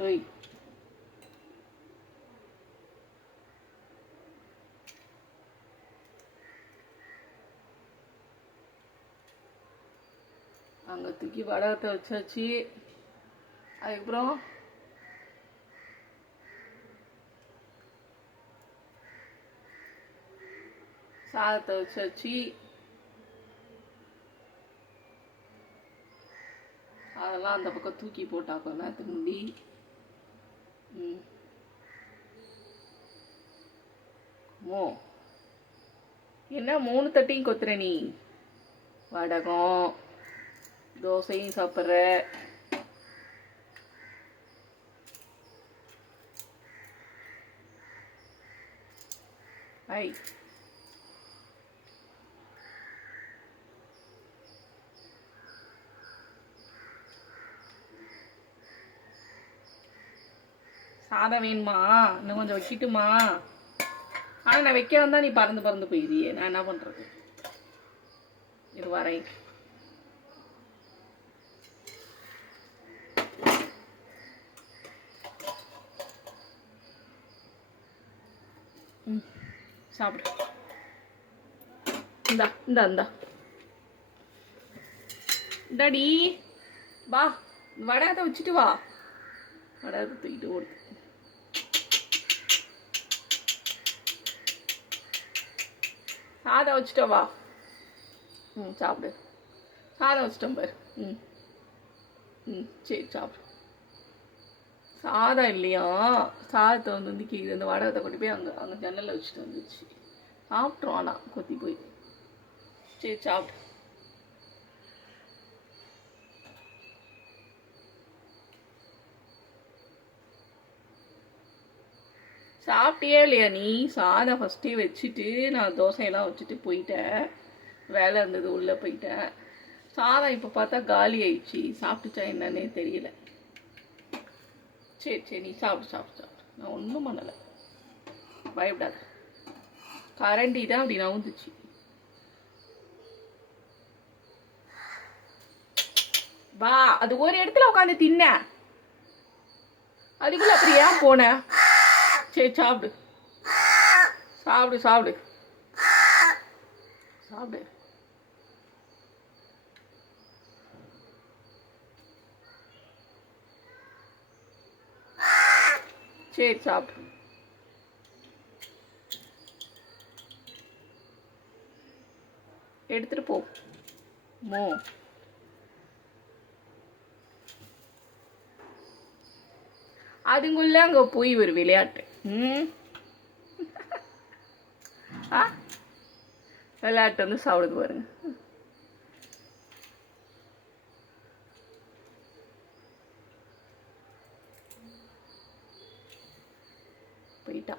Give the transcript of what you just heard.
ஓய் அங்கே தூக்கி வடகத்தை வச்சாச்சு அதுக்கப்புறம் சாதத்தை வச்சாச்சு அதெல்லாம் அந்த பக்கம் தூக்கி போட்டாக்கோ திரும்பி முடி ம் ஓ என்ன மூணு தட்டியும் கொத்துற நீ? வடகம் தோசையும் சாப்பிட்ற. ஐ. சாதம் வேணுமா? இன்னும் கொஞ்சம் வைக்கட்டுமா ஆனால் நான் வைக்க வந்தால் நீ பறந்து பறந்து போயிடுறியே நான் என்ன பண்ணுறது இது வரேன் ம் சாப்பிடு. இந்தா இந்தா இந்தா. இந்தாடி. வா வடகத்தை வச்சுட்டு வா. வடகத்தை தூக்கிட்டு ஓடுது சாதம் வச்சுட்டோம் வா. ம் சாப்பிடு. சாதம் வச்சிட்டோம் பாரு. ம். ம் சரி சாப்பிடு. சாதம் இல்லையா? சாதத்தை வந்து வந்து கீழே இந்த வடகத்தை கொண்டு போய் அங்கே அங்கே ஜன்னலில் வச்சுட்டு வந்துச்சு சாப்பிட்றோம் ஆனால் கொத்தி போய். சரி சாப்பிடு. சாப்பிட்டியே இல்லையா நீ? சாதம் ஃபஸ்ட்டே வச்சுட்டு நான் தோசையெல்லாம் வச்சுட்டு போயிட்டேன். வேலை இருந்தது உள்ளே போயிட்டேன். சாதம் இப்போ பார்த்தா காலி ஆயிடுச்சு. சாப்பிட்டுச்சா என்னன்னே தெரியல. சரி சரி நீ சாப்பிடு சாப்பிட்டு சாப்பிட்டு நான் ஒன்றும் பண்ணலை. பயப்படாத. கரண்டி தான் அப்படி நவுந்துச்சு. வா அது ஒரு இடத்துல உட்காந்து தின்ன. அதுக்குள்ள அப்படி ஏன் போனேன் சரி சாப்பிடு. சாப்பிடு சாப்பிடு. சாப்பிடு. சரி சாப்பிடு. எடுத்துட்டு போ. மோ. அதுங்குள்ள அங்கே போய் ஒரு விளையாட்டு. ஆ. விளையாட்டு வந்து சாப்பிடுது பாருங்க. போயிட்டா.